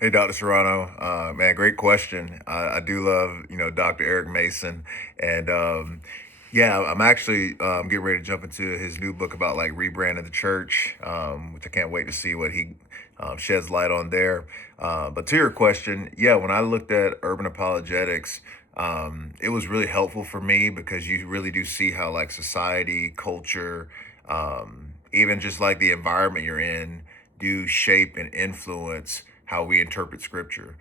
Hey, Dr. Serrano, man, great question. I do love, Dr. Eric Mason, and yeah, I'm actually getting ready to jump into his new book about like rebranding the church, which I can't wait to see what he sheds light on there. But to your question, yeah, when I looked at urban apologetics, it was really helpful for me because you really do see how like society, culture, even just like the environment you're in do shape and influence how we interpret scripture,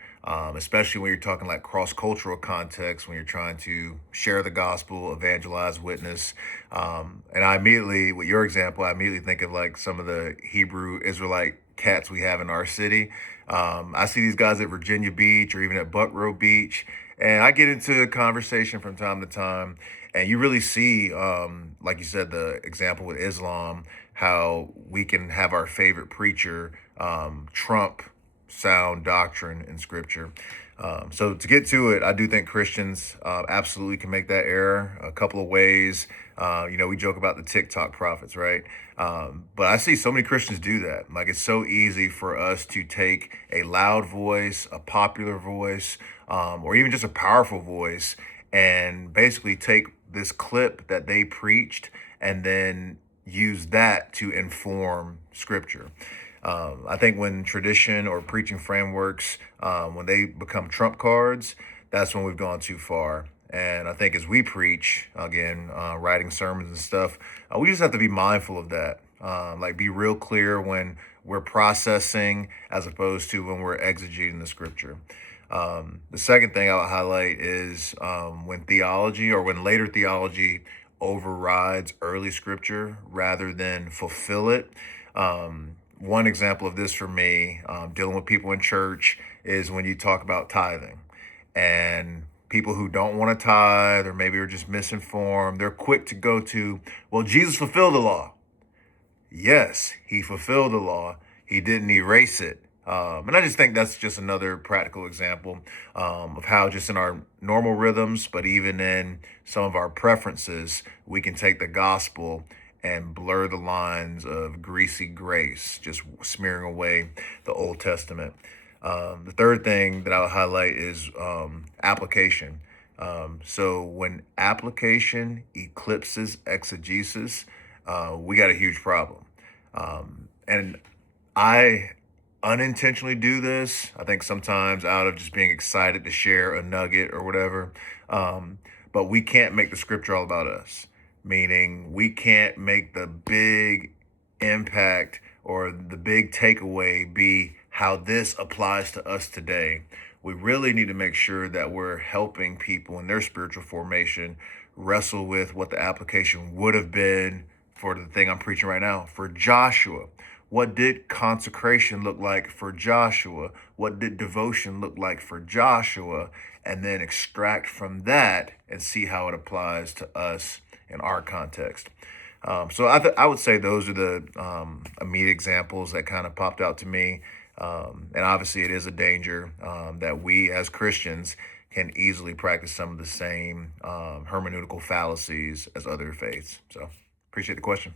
especially when you're talking like cross cultural context, when you're trying to share the gospel, evangelize, witness. And I immediately, with your example, I immediately think of like some of the Hebrew Israelite cats we have in our city. I see these guys at Virginia Beach or even at Buckrow Beach, and I get into a conversation from time to time. And you really see, like you said, the example with Islam, how we can have our favorite preacher trump sound doctrine in scripture. So to get to it, I do think Christians absolutely can make that error a couple of ways. We joke about the TikTok prophets, right? But I see so many Christians do that. Like it's so easy for us to take a loud voice, a popular voice, or even just a powerful voice, and basically take this clip that they preached and then use that to inform scripture. I think when tradition or preaching frameworks, when they become trump cards, that's when we've gone too far. And I think as we preach, again, writing sermons and stuff, we just have to be mindful of that. Like be real clear when we're processing as opposed to when we're exegeting the scripture. The second thing I'll highlight is when theology or when later theology overrides early scripture rather than fulfill it. One example of this for me, dealing with people in church, is when you talk about tithing and people who don't want to tithe or maybe are just misinformed, they're quick to go to, well, Jesus fulfilled the law. Yes, he fulfilled the law. He didn't erase it. And I just think that's just another practical example of how just in our normal rhythms, but even in some of our preferences, we can take the gospel and blur the lines of greasy grace, just smearing away the Old Testament. The third thing that I'll highlight is application. So when application eclipses exegesis, we got a huge problem. And I unintentionally do this. I think sometimes out of just being excited to share a nugget or whatever. But we can't make the scripture all about us, meaning we can't make the big impact or the big takeaway be how this applies to us today. We really need to make sure that we're helping people in their spiritual formation wrestle with what the application would have been for the thing I'm preaching right now. For Joshua, what did consecration look like for Joshua? What did devotion look like for Joshua? And then extract from that and see how it applies to us in our context. So I would say those are the immediate examples that kind of popped out to me. And obviously, it is a danger that we as Christians can easily practice some of the same hermeneutical fallacies as other faiths. So appreciate the question.